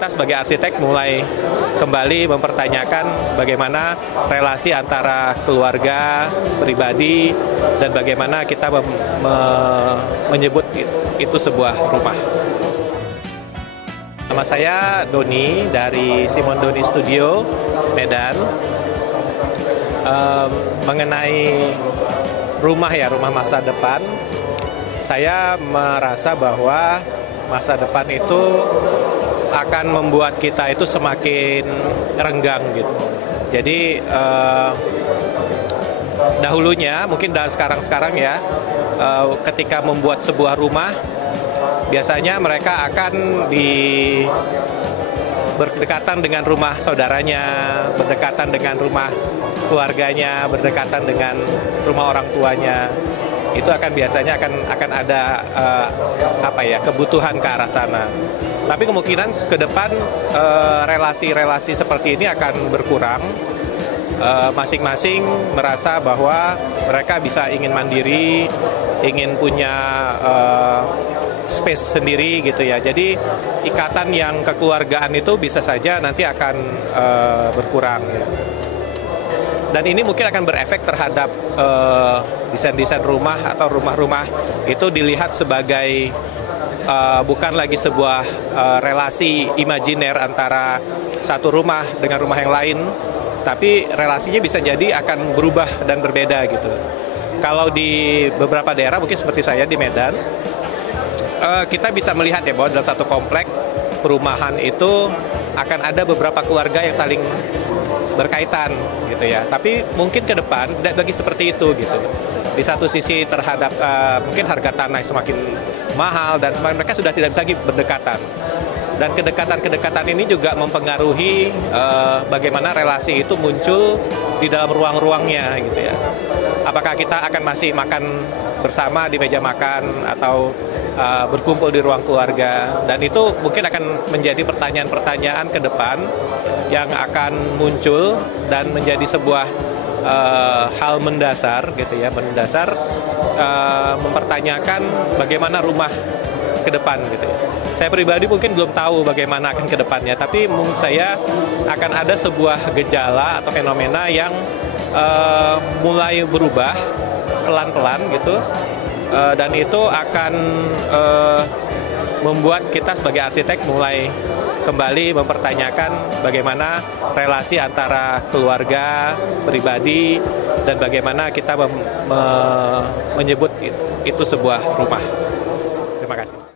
kita sebagai arsitek mulai kembali mempertanyakan bagaimana relasi antara keluarga, pribadi, dan bagaimana kita menyebut itu sebuah rumah. Nama saya Doni dari Simon Doni Studio, Medan. Mengenai rumah masa depan, saya merasa bahwa masa depan itu akan membuat kita itu semakin renggang gitu. Jadi dahulunya, mungkin dan sekarang ya, ketika membuat sebuah rumah, biasanya mereka akan berdekatan dengan rumah saudaranya, berdekatan dengan rumah keluarganya, berdekatan dengan rumah orang tuanya. Itu akan biasanya akan ada kebutuhan ke arah sana. Tapi kemungkinan ke depan relasi-relasi seperti ini akan berkurang. Masing-masing merasa bahwa mereka bisa ingin mandiri, ingin punya space sendiri gitu ya. Jadi ikatan yang kekeluargaan itu bisa saja nanti akan berkurang ya. Dan ini mungkin akan berefek terhadap desain-desain rumah atau rumah-rumah itu dilihat sebagai bukan lagi sebuah relasi imajiner antara satu rumah dengan rumah yang lain, tapi relasinya bisa jadi akan berubah dan berbeda gitu. Kalau di beberapa daerah mungkin seperti saya di Medan, kita bisa melihat ya bahwa dalam satu komplek perumahan itu akan ada beberapa keluarga yang saling berkaitan gitu ya. Tapi mungkin ke depan tidak lagi seperti itu gitu. Di satu sisi terhadap mungkin harga tanah semakin mahal dan mereka sudah tidak lagi berdekatan. Dan kedekatan-kedekatan ini juga mempengaruhi bagaimana relasi itu muncul di dalam ruang-ruangnya gitu ya. Apakah kita akan masih makan bersama di meja makan atau berkumpul di ruang keluarga, dan itu mungkin akan menjadi pertanyaan-pertanyaan ke depan yang akan muncul dan menjadi sebuah hal mendasar gitu ya, mempertanyakan bagaimana rumah ke depan gitu ya. Saya pribadi mungkin belum tahu bagaimana akan ke depannya, tapi menurut saya akan ada sebuah gejala atau fenomena yang mulai berubah pelan-pelan gitu. Dan itu akan membuat kita sebagai arsitek mulai kembali mempertanyakan bagaimana relasi antara keluarga, pribadi, dan bagaimana kita menyebut itu sebuah rumah. Terima kasih.